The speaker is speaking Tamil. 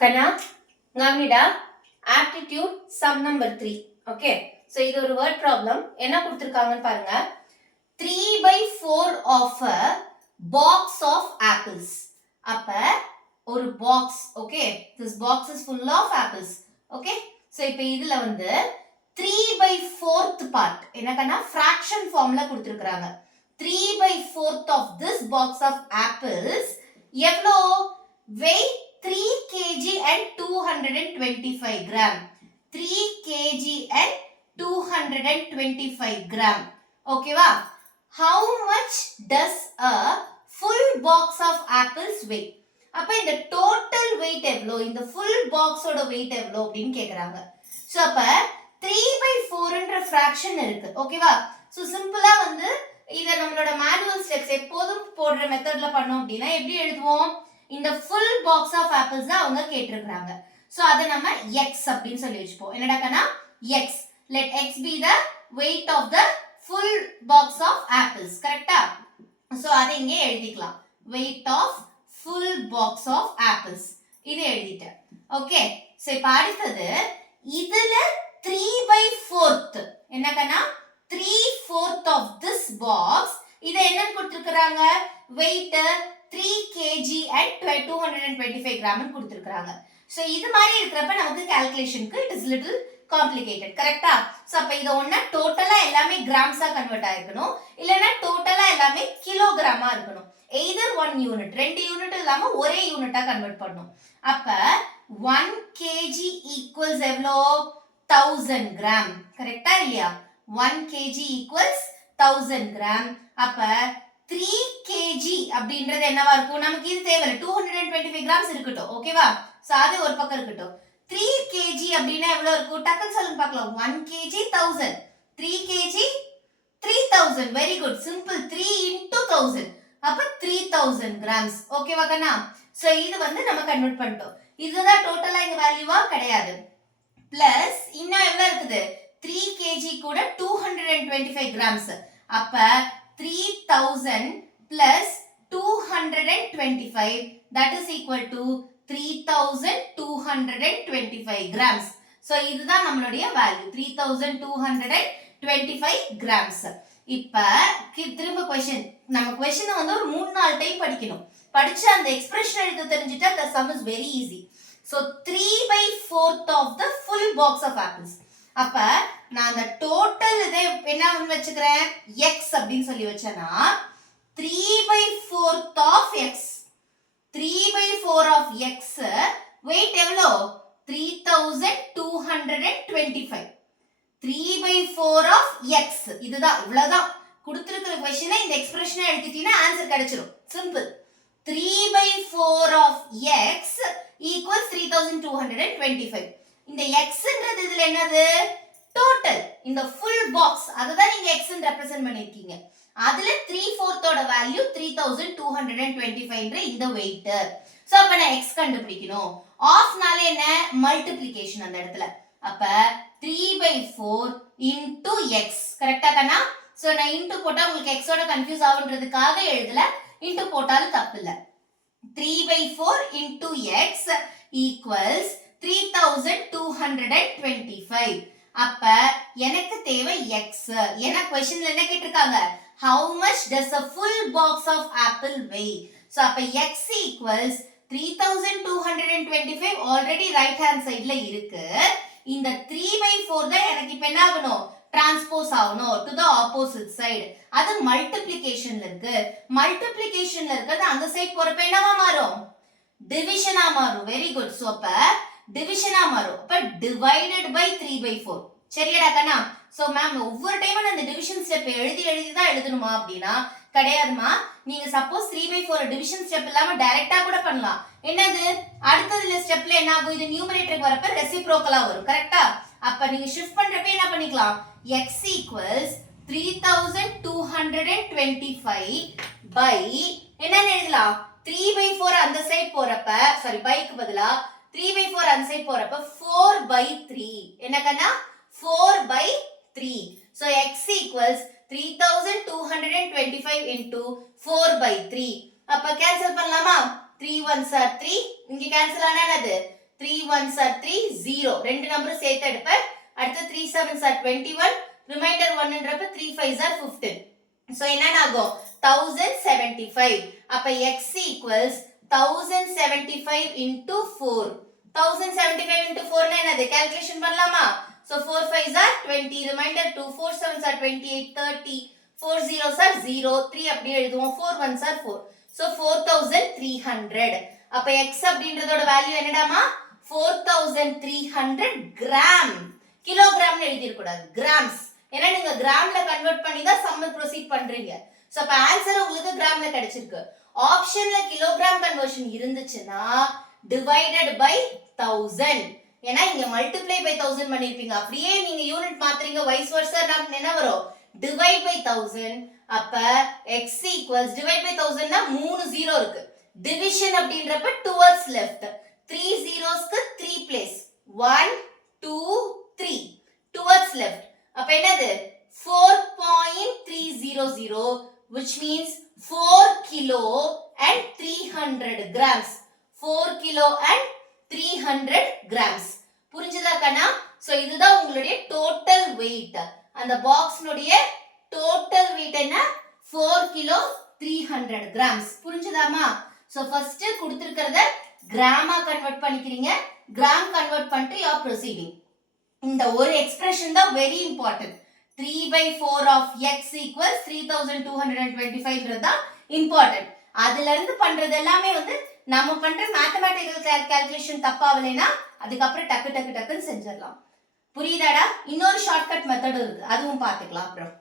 Kana, Ngamida, aptitude sum number 3. Okay. So, இது ஒரு word problem. என்ன கொடுத்திருக்காங்கன்னு பாருங்க. 3/4 of a box of apples. அப்ப ஒரு box. Okay. This box is full of apples. Okay. So, இப்ப இதுல வந்து 3/4th part. என்னக்கன்னா fraction formல கொடுத்திருக்காங்க. 3/4th of this box of apples எவ்வளோ weight 3 kg and 225 gram. 3 kg and 225 gram. Okay va? How much does a full box of apples weigh? அப்ப இந்த total weight எவ்வளோ, இந்த full box ஓட weight எவ்வளோ அப்படின்னு கேக்குறாங்க. So அப்ப 3/4ன்ற fraction இருக்கு. ஓகேவா? So சிம்பிளா வந்து இத நம்மளோட manual steps எப்போதும் போடுற மெத்தட்ல பண்ணோம் அப்படின்னா எப்படி எழுதுவோம்? இந்த full box of apples தான் அவங்க கேட்டிருக்காங்க. So அத நம்ம x அப்படின்னு சொல்லி வச்சுப்போம். என்னடா கண்ணா? x. Let x be the weight of the full box of apples. கரெக்ட்டா? So அதை இங்கே எழுதிக்கலாம். Weight of full box of apples. இது எழுதிட்டேன். ஓகே. So இப்ப அடுத்தது இதுல 3/4th. என்ன கண்ணா? 3/4th of this box. இத என்னன்னு கொடுத்திருக்காங்க? Weight 3 kg and 225 gram கொடுத்திருக்காங்க. So இது மாதிரி இருக்கிறப்ப நமக்கு calculationக்கு it is little complicated. கரெக்ட்டா? So அப்ப இத ஒண்ணா டோட்டலா எல்லாமே கிராம்ஸா கன்வர்ட் ஆயிருக்கணும். இல்லனா டோட்டலா எல்லாமே கிலோகிராமா இருக்கணும். either 1 unit, 2 யூனிட் இல்லாம ஒரே யூனிட்டா கன்வர்ட் பண்ணனும். அப்ப 1 kg equals எவ்வளோ? 1000 gram. கரெக்ட்டா இல்லையா? 1 kg equals 1000 gram. அப்ப 3 kg அப்படின்றது என்னவா இருக்கும்? நமக்கு இது தேவையில்லை. 225 grams இருக்கட்டும். ஓகேவா? சோ அது ஒரு பக்கம் இருக்கட்டும். 3 kg அப்படினா எவ்வளவு இருக்கும்? டக்குன்னு சொல்லுங்க பார்க்கலாம். 1 kg 1000. 3 kg 3000. Very good. Simple. 3 into 1000. அப்ப 3000 grams. ஓகேவா கண்ணா? சோ இது வந்து நம்ம கன்வர்ட் பண்ணிட்டோம். இதுதான் டோட்டலா இங்க வேல்யூவா கிடையாது. பிளஸ் இன்னும் எவ்வளவு இருக்குது? 3 kg கூட 225 grams. அப்ப 3000 plus 225 that is equal to 3225 grams. So இதுதான் நம்மளுடைய value 3225 grams. இப்ப திரும்ப question. நம்ம question வந்து ஒரு 3-4 டைம் படிக்கணும். படிச்சு அந்த எக்ஸ்பிரஷன் எழுத தெரிஞ்சிட்டா the sum is very easy. So 3/4th of the full box of apples. அப்ப நான் அந்த டோட்டல் இதை என்ன வச்சுக்கிறேன்? x அப்படின்னு சொல்லி வச்சேனா 3/4th of x. 3/4 of x weight எவ்வளோ? 3225. 3/4 of x. இதுதான் இவ்வளவுதான். கொடுத்திருக்கிற क्वेश्चन இந்த எக்ஸ்பிரஷனை எழுதிட்டீனா ஆன்சர் கிடைச்சிரும். சிம்பிள். 3/4 of x equals 3225. இந்த xன்றது இதுல என்னது? டோட்டல். இந்த full box அதுதான் நீங்க x ன்னு ரெப்ரசன்ட் பண்ணிருக்கீங்க. அதுல 3/4 ஓட வேல்யூ 3225 ன்ற இந்த weight. சோ அப்ப நான் x கண்டுபிடிக்கணும். ஆஃப்னால என்ன? மல்டிப்ளிகேஷன் அந்த இடத்துல. அப்ப 3/4 into x. கரெக்ட்டா கண்ணா? சோ நான் இன்டு போட்டா உங்களுக்கு x ஓட கன்ஃபியூஸ் ஆகுன்றதுக்காக எழுதல. இன்டு போட்டாலும் தப்பு இல்ல. 3/4 into x equals 3225. அப்ப எனக்கு தேவை x. ஏன்னா क्वेश्चनல என்ன கேட்டிருக்காங்க? How much does a full box of apple weigh? So அப்ப x equals 3225 already right hand sideல இருக்கு. இந்த 3/4 தான் எனக்கு இப்ப என்ன ஆகணும்? டிரான்ஸ்போஸ் ஆகணும் to the opposite side. அது மல்டிப்ளிகேஷன்ல இருக்கு. மல்டிப்ளிகேஷன்ல இருக்கிறது அந்த சைடு போறப்ப என்னவா மாறும்? டிவிஷனா மாறும். Very good. சோ அப்ப டிவிஷனா மாறும். அப்ப divided by 3/4. சரியாடா கண்ணா? சோ மேம் ஒவ்வொரு டைமும் அந்த டிவிஷன் ஸ்டெப் எழுதி தான் எழுதணுமா அப்படினா கிடையாதுமா. நீங்க சப்போஸ் 3/4 டிவிஷன் ஸ்டெப் இல்லாம டைரக்டா கூட பண்ணலாம். என்னது? அடுத்ததுல ஸ்டெப்ல என்ன ஆகும்? இது நியூமரேட்டருக்கு வரப்ப ரெசிப்ரோக்கலா வரும். கரெக்ட்டா? அப்ப நீங்க ஷிஃப்ட் பண்றப்ப என்ன பண்ணிக்கலாம்? x equals 3225 by என்ன எழுதலாம்? 3/4 அந்த சைடு போறப்ப சாரி பைக்கு பதிலா 3/4 அந்த சைடு போறப்ப 4/3. என்ன கண்ணா? 4/3. So x equals 3225 into 4/3. அப்ப கேன்சல் பண்ணலாமா? 3 1s are 3. இங்க கேன்சல் ஆனா என்னது? 3 1s are 3 0 ரெண்டு நம்பர் சேர்த்து எடுப்பேன் அடுத்து 3 7s are 21 ரிமைண்டர் 1ன்றப்ப 3 5s are 15 சோ என்ன ஆகும் 1075 அப்ப x equals 1075 into 4 1075 into 4 னா என்னது கால்குலேஷன் பண்ணலாமா so 4 5s are 20 reminder 2 4 7s are 28 30 4 zeros are 0 3 அப்படியே எழுதுவோம் 4 1s are 4 so 4300 அப்ப x அப்படின்றதோட வேல்யூ என்னடாமா 4300 கிராம் கிலோகிராம்னு எழுதி இருக்க கூடாது கிராம்ஸ் ஏன்னா நீங்க கிராம்ல கன்வர்ட் பண்ணி தான் சம் ப்ரோசீட் பண்றீங்க சோ அப்ப ஆன்சர் உங்களுக்கு கிராம்ல கிடைச்சிருக்கு ஆப்ஷன்ல கிலோகிராம் கன்வர்ஷன் இருந்துச்சுன்னா டிவைடட் பை 1000 ஏன்னா இங்க மல்டிப்ளை பை 1000 பண்ணிருப்பீங்க அப்படியே நீங்க யூனிட் மாத்துறீங்க வைஸ் வர்சா நமக்கு என்ன வரும் டிவைட் பை 1000 அப்ப x equals டிவைட் பை 1000 னா 3 0 இருக்கு டிவிஷன் அப்படின்றப்ப 2s left 3 zeros க்கு 3 place 1 2 3 2s left அப்ப என்னது 4.300 which means 4 kilo and 300 grams 4 kilo and 300 grams புரிஞ்சுதா கண்ணா சோ இதுதான் உங்களுடைய டோட்டல் weight அந்த பாக்ஸ்னுடைய டோட்டல் weight என்ன 4 kilo 300 grams புரிஞ்சுதாமா சோ ஃபர்ஸ்ட் கொடுத்திருக்கிறத கிராமா கன்வர்ட் பண்ணிக்கிறீங்க கிராம் கன்வர்ட் பண்ணிட்டு யூ ஆர் ப்ரோசீடிங் இந்த ஒரு எக்ஸ்பிரஷன் தான் very important 3 by 4 of x equals 3225 தான் இம்பார்ட்டன்ட் அதுல இருந்து பண்றது எல்லாமே வந்து நாம பண்ற மேத்தமேட்டிக்கல் கால்குலேஷன் தப்பாவலைனா அதுக்கு அப்புறம் டக்கு டக்கு டக்குன்னு செஞ்சிடலாம் புரியுதாடா இன்னொரு ஷார்ட்கட் மெத்தடும் இருக்கு அதுவும் பார்த்துக்கலாம் அப்புறம்